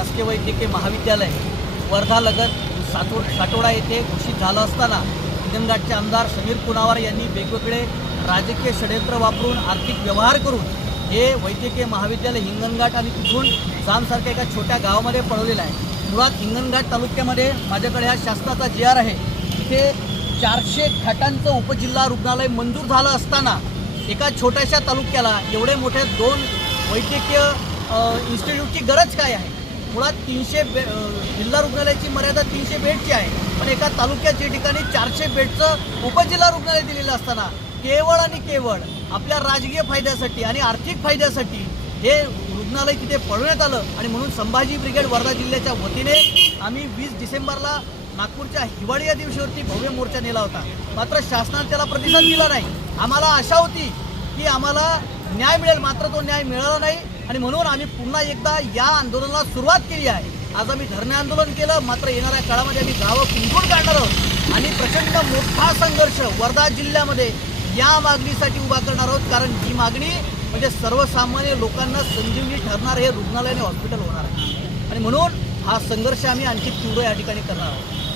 शासकीय वैद्यकीय महाविद्यालय वर्धालगत सातो साटोडा येथे घोषित झालं असताना हिंगणघाटचे आमदार समीर पुनावार यांनी वेगवेगळे राजकीय षडयंत्र वापरून आर्थिक व्यवहार करून हे वैद्यकीय महाविद्यालय हिंगणघाट आणि तिथून जामसारख्या एका छोट्या गावामध्ये पळवलेलं आहे. मुळात हिंगणघाट तालुक्यामध्ये माझ्याकडे हा शासनाचा जी आर आहे तिथे चारशे खाटांचं उपजिल्हा रुग्णालय मंजूर झालं असताना एका छोट्याशा तालुक्याला एवढे मोठ्या दोन वैद्यकीय इन्स्टिट्यूटची गरज काय आहे? मुळात तीनशे बे जिल्हा रुग्णालयाची मर्यादा तीनशे बेडची आहे. पण एका तालुक्याच्या ठिकाणी चारशे बेडचं उपजिल्हा रुग्णालय दिलेलं असताना केवळ आणि केवळ आपल्या राजकीय फायद्यासाठी आणि आर्थिक फायद्यासाठी हे रुग्णालय तिथे पळवण्यात आलं आणि म्हणून संभाजी ब्रिगेड वर्धा जिल्ह्याच्या वतीने आम्ही वीस डिसेंबरला नागपूरच्या हिवाळी या दिवशीवरती भव्य मोर्चा नेला होता. मात्र शासनाने त्याला प्रतिसाद दिला नाही. आम्हाला आशा होती की आम्हाला न्याय मिळेल मात्र तो न्याय मिळाला नाही. आणि म्हणून आम्ही पुन्हा एकदा या आंदोलनाला सुरुवात केली आहे. आज आम्ही धरणे आंदोलन केलं मात्र येणाऱ्या काळामध्ये आम्ही गावं कुंकून काढणार आहोत. आणि प्रचंड मोठा संघर्ष वर्धा जिल्ह्यामध्ये या मागणीसाठी उभा करणार आहोत. कारण ही मागणी म्हणजे सर्वसामान्य लोकांना संजीवनी ठरणार हे रुग्णालय आणि हॉस्पिटल होणार आहे. आणि म्हणून हा संघर्ष आम्ही आणखी तीव्र या ठिकाणी करणार आहोत.